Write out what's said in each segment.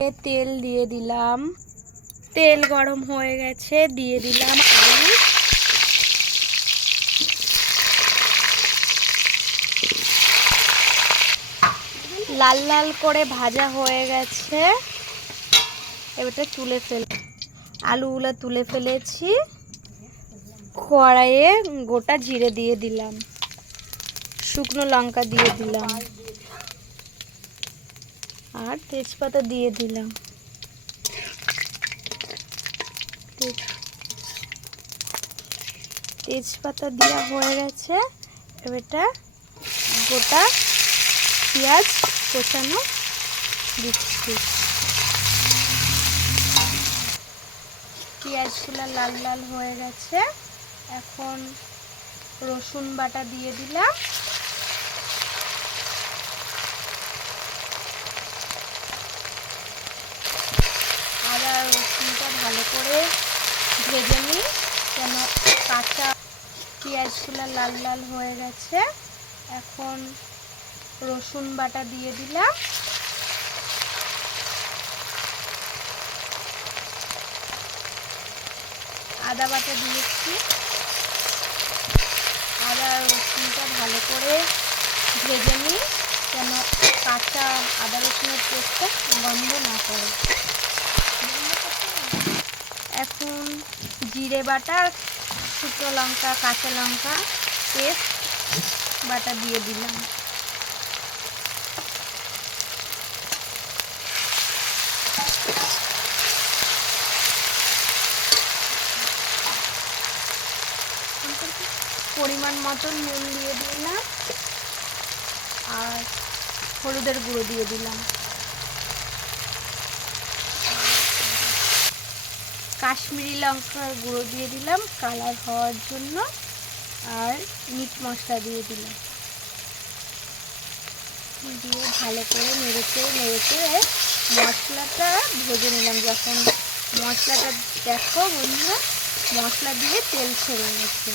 তেল দিয়ে দিলাম। তেল গরম হয়ে গেছে, দিয়ে দিলাম আলু। লাল লাল করে ভাজা হয়ে গেছে, এবারে তুলে আলুগুলো তুলে ফেলেছি। কড়াইয়ে গোটা জিরে দিয়ে দিলাম, শুকনো লঙ্কা দিয়ে দিলাম আর তেজপাতা দিয়ে দিলাম। তেজপাতা দেওয়া হয়ে গেছে, এবারটা গোটা পেঁয়াজ কোচানো দিচ্ছি। পেঁয়াজগুলো লাল লাল হয়ে গেছে, এখন রসুন বাটা দিয়ে দিলাম। আদা রসুনটা ভালো করে ভেজে নিই, যেন কাঁচা। পেঁয়াজগুলো লাল লাল হয়ে গেছে, এখন রসুন বাটা দিয়ে দিলাম। আদা বাটা দিয়েছি। আদা রসুনটা ভালো করে ভেজে নিই, যেন কাঁচা আদা রসুনের পেস্টটা গন্ধ না করে। এখন জিরে বাটা, শুকনো লঙ্কা, কাঁচা লঙ্কা পেস্ট বাটা দিয়ে দিলাম। পরিমাণ মতন নুন দিয়ে দিলাম আর হলুদের গুঁড়ো দিয়ে দিলাম। কাশ্মীরি লঙ্কার গুঁড়ো দিয়ে দিলাম কালার হওয়ার জন্য, আর মিট মশলা দিয়ে দিলাম। দিয়ে ভালো করে নেড়েচে মশলাটা ভেজে নিলাম। যখন মশলাটা দেখো বন্ধুরা, মশলা দিয়ে তেল ছেড়ে গেছে,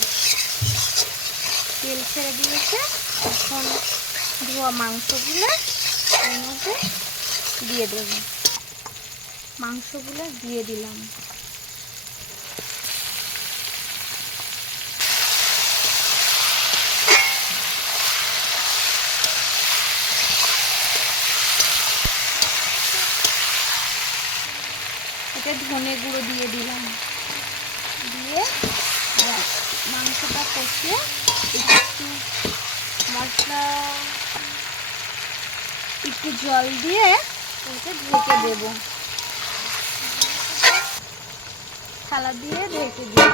তেল ছেড়ে দিয়েছে। এখন ধোয়া মাংসগুলো এর মধ্যে দিয়ে দেব। মাংসগুলো দিয়ে দিলাম। এটা ধনে গুঁড়ো দিয়ে দিলাম, দিয়ে মাংসটা কষিয়ে একটু মশলা একটু জল দিয়ে ওকে ঢেকে দেব। থালা দিয়ে ঢেকে দেব।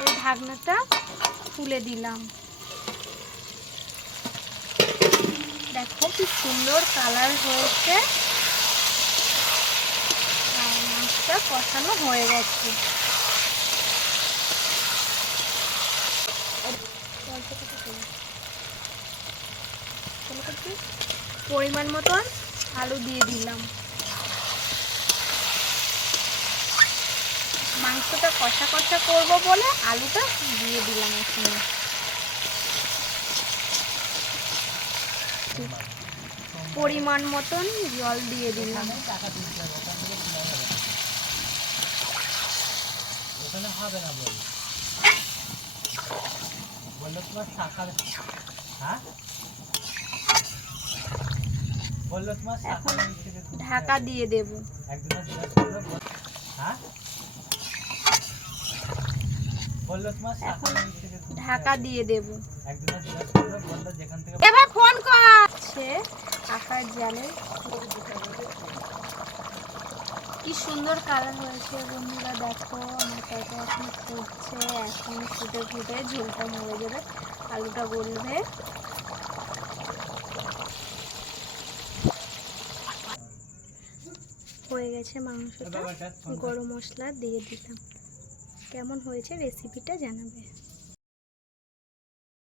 এই ঢাকনাটা তুলে দিলাম। দেখো কি সুন্দর কালার হয়েছে, আর মাংসটা কষানো হয়ে গেছে। পরিমাণ মতন আলু দিয়ে দিলাম। মাংসটা কষা কষা করব বলে আলুটা দিয়ে দিলাম এখানে। পরিমাণ মতন জল দিয়ে দিলাম। এখন ঢাকা দিয়ে দেব। এখন ঢাকা দিয়ে দেব। এবার ফোন করছে আকার জালে। কি সুন্দর কালার হয়েছে বন্ধুরা, দেখো আমার তরকারি এখন ফুটছে। এখন ফুটে ফুটে ঝোলটা মরে যাবে, আলুটা গলবে। হয়ে গেছে মাংসটা, গরম মশলা দিয়ে দিলাম। কেমন হয়েছে রেসিপিটা জানাবে।